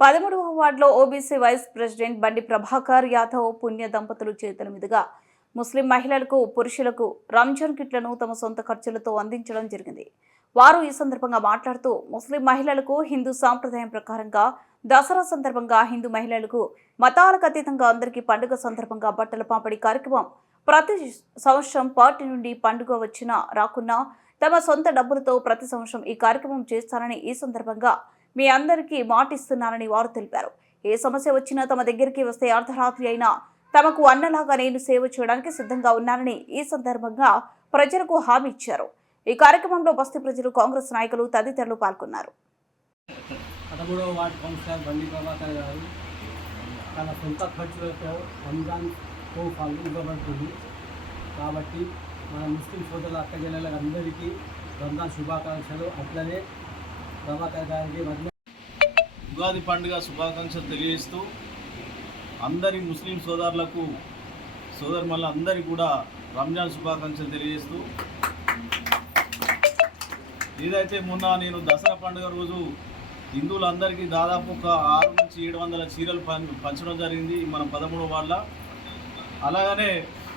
13వ వార్డులో OBC vice president బండి ప్రభాకర్ యాదవ్ పుణ్య దంపతులు చేతుల మీదుగా ముస్లిం మహిళలకు పురుషులకు రంజాన్ కిట్లను తమ సొంత ఖర్చులతో అందించడం జరిగింది. వారు ఈ సందర్భంగా మాట్లాడుతూ ముస్లిం మహిళలకు హిందూ సాంప్రదాయం ప్రకారంగా దసరా సందర్భంగా హిందూ మహిళలకు మతాలకు అతీతంగా అందరికీ పండుగ సందర్భంగా బట్టల పంపిణీ కార్యక్రమం ప్రతి సంవత్సరం పార్టీ నుండి పండుగ వచ్చినా రాకున్నా తమ సొంత డబ్బులతో ప్రతి సంవత్సరం ఈ కార్యక్రమం చేస్తానని ఈ సందర్భంగా మీ అందరికీ మాటిస్తున్నానని వారు తెలిపారు. ఏ సమస్య వచ్చినా తమ దగ్గరికి వస్తే అర్ధరాత్రి అయినా తమకు అన్నలాగా నేను సేవ చేయడానికి సిద్ధంగా ఉన్నానని ఈ సందర్భంగా ప్రజలకు హామీ ఇచ్చారు. ఈ కార్యక్రమంలో బస్తీ ప్రజలు, కాంగ్రెస్ నాయకులు తదితరులు పాల్గొన్నారు. 13వ వార్డు కౌన్సిలర్ బండి ప్రభాకర్ గారు తన సొంత ఖర్చులతో రంజాన్ తోఫాలు ఇవ్వబడుతుంది. కాబట్టి మన ముస్లిం సోదరుల అక్కజల్లలందరికీ రంజాన్ శుభాకాంక్షలు. అట్లనే ప్రభాకర్ గారికి ఉగాది పండుగ శుభాకాంక్షలు తెలియజేస్తూ అందరి ముస్లిం సోదరులకు సోదరుమల్లందరికీ కూడా రంజాన్ శుభాకాంక్షలు తెలియజేస్తూ ఏదైతే మొన్న నేను దసరా పండుగ రోజు హిందువులందరికీ దాదాపు ఒక 600 నుంచి 700 చీరలు పంచడం జరిగింది మన 13వ వార్డులో. అలాగనే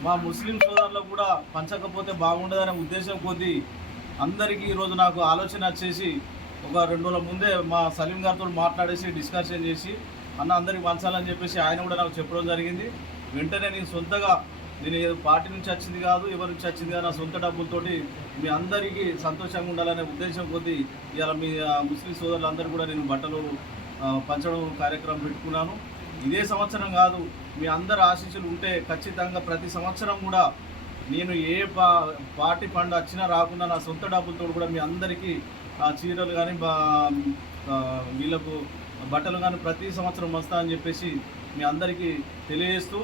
మా ముస్లిం సోదరులకు కూడా పంచకపోతే బాగుండదనే ఉద్దేశం కొద్దీ అందరికీ ఈరోజు నాకు ఆలోచన వచ్చేసి ఒక 2 రోజుల ముందే మా సలీం గారితో మాట్లాడేసి డిస్కషన్ చేసి అన్న అందరికి పంచాలని చెప్పేసి ఆయన కూడా నాకు చెప్పడం జరిగింది. వెంటనే నేను సొంతగా నేను ఏదో పార్టీ నుంచి వచ్చింది కాదు, ఎవరి నుంచి వచ్చింది కాదు, నా సొంత డబ్బులతోటి మీ అందరికీ సంతోషంగా ఉండాలనే ఉద్దేశం కొద్దీ ఇవాళ మీ ముస్లిం సోదరులందరూ కూడా నేను బట్టలు పంచడం కార్యక్రమం పెట్టుకున్నాను. ఇదే సంవత్సరం కాదు, మీ అందరి ఆశీస్సులు ఉంటే ఖచ్చితంగా ప్రతి సంవత్సరం కూడా నేను ఏ పార్టీ ఫండ్ వచ్చినా రాకుండా నా సొంత డబ్బులతో కూడా మీ అందరికీ చీరలు కానీ వీళ్ళకు బట్టలు కానీ ప్రతి సంవత్సరం వస్తా అని చెప్పేసి మీ అందరికీ తెలియజేస్తూ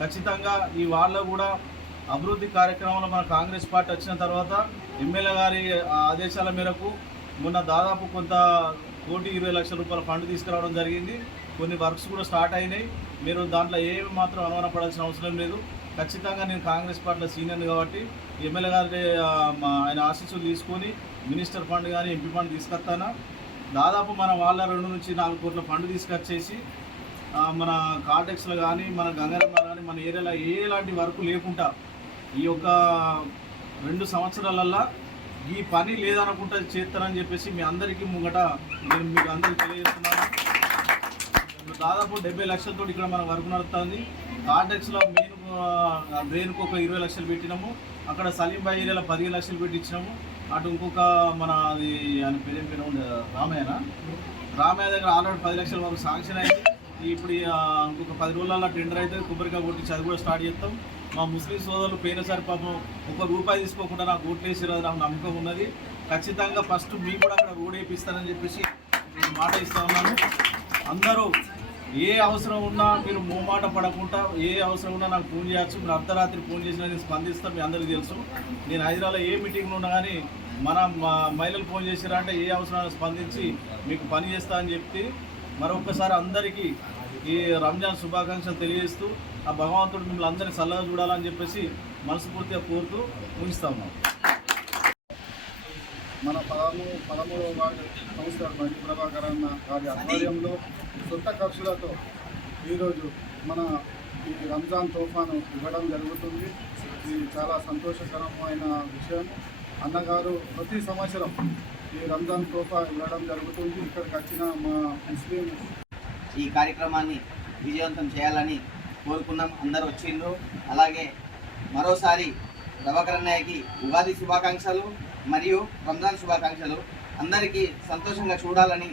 ఖచ్చితంగా ఈ వాళ్ళ కూడా అభివృద్ధి కార్యక్రమంలో మన కాంగ్రెస్ పార్టీ వచ్చిన తర్వాత ఎమ్మెల్యే గారి ఆదేశాల మేరకు మొన్న దాదాపు కొంత 1,20,00,000 రూపాయల ఫండ్ తీసుకురావడం జరిగింది. కొన్ని వర్క్స్ కూడా స్టార్ట్ అయినాయి. మీరు దాంట్లో ఏమి మాత్రం అనుమానపడాల్సిన అవసరం లేదు. ఖచ్చితంగా నేను కాంగ్రెస్ పార్టీలో సీనియర్ కాబట్టి ఎమ్మెల్యే గారి ఆయన ఆశీస్సులు తీసుకొని మినిస్టర్ ఫండ్ కానీ ఎంపీ ఫండ్ తీసుకొస్తాను. దాదాపు మన వాళ్ళ 2 నుంచి 4 కోట్ల ఫండ్ తీసుకొచ్చేసి మన కాంటెక్స్లో కానీ మన గంగారమ్మ కానీ మన ఏరియాలో ఎలాంటి వర్క్ లేకుండా ఈ యొక్క 2 సంవత్సరాలల్లో ఈ పని లేదనుకుంటా చేస్తానని చెప్పేసి మీ అందరికీ ముంగట నేను మీకు అందరికీ తెలియజేస్తున్నాను. దాదాపు 70 లక్షలతో ఇక్కడ మన వర్క్ నడుస్తుంది. కాంటెక్స్లో మెయిన్ డ్రైన్కు ఒక 20 లక్షలు పెట్టినాము. అక్కడ సలీంబాయి ఏరియాలో 15 లక్షలు పెట్టి ఇచ్చినాము. అటు ఇంకొక మన అది ఆయన పేరు ఉండే రామయ్య దగ్గర ఆల్రెడీ 10 లక్షల వరకు శాంక్షన్ అయింది. ఇప్పుడు ఇంకొక 10 రోజులలో టెండర్ అయితే కొబ్బరికాయ కొట్టి అది కూడా స్టార్ట్ చేస్తాం. మా ముస్లిం సోదరులు పోయినసారి పాపం ₹1 తీసుకోకుండా నాకు ఓట్లేసిరాదు నాకు నమ్మకం ఉన్నది. ఖచ్చితంగా ఫస్ట్ మీకు కూడా అక్కడ రోడ్ వేపిస్తానని చెప్పేసి నేను మాట ఇస్తా ఉన్నాను. అందరూ ఏ అవసరం ఉన్నా మీరు మోమాట పడకుండా ఏ అవసరం ఉన్నా నాకు ఫోన్ చేయొచ్చు. మీరు అర్ధరాత్రి ఫోన్ చేసినా నేను స్పందిస్తాను. మీ అందరికీ తెలుసు. నేను హైదరాబాద్లో ఏ మీటింగ్లో ఉన్నా కానీ మన మహిళలు ఫోన్ చేసిరా అంటే ఏ అవసరాన్ని స్పందించి మీకు పని చేస్తా అని చెప్పి మరొకసారి అందరికీ ఈ రంజాన్ శుభాకాంక్షలు తెలియజేస్తూ ఆ భగవంతుడు మిమ్మల్ని అందరినీ చల్లగా చూడాలని చెప్పేసి మనస్ఫూర్తిగా కోరుతూ ముగిస్తా ఉన్నాం. మన 13వ వార్డు కౌన్సిలర్ బండి ప్రభాకర్ అన్న వారి ఆధ్వర్యంలో సొంత ఖర్చులతో ఈరోజు మన ఈ రంజాన్ తోఫాను ఇవ్వడం జరుగుతుంది. ఇది చాలా సంతోషకరమైన విషయం. అన్నగారు ప్రతి సంవత్సరం ఈ రంజాన్ తోఫా ఇవ్వడం జరుగుతుంది. ఇక్కడికి వచ్చిన మా ముస్లిం ఈ కార్యక్రమాన్ని విజయవంతం చేయాలని కోరుకున్నాం. అందరూ వచ్చిండ్రు. అలాగే మరోసారి ప్రభాకర్ అన్నయ్యకి ఉగాది శుభాకాంక్షలు మరియు రంజాన్ శుభాకాంక్షలు. అందరికీ సంతోషంగా చూడాలని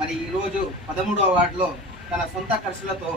మరి ఈరోజు 13వ వార్డులో తన సొంత ఖర్చులతో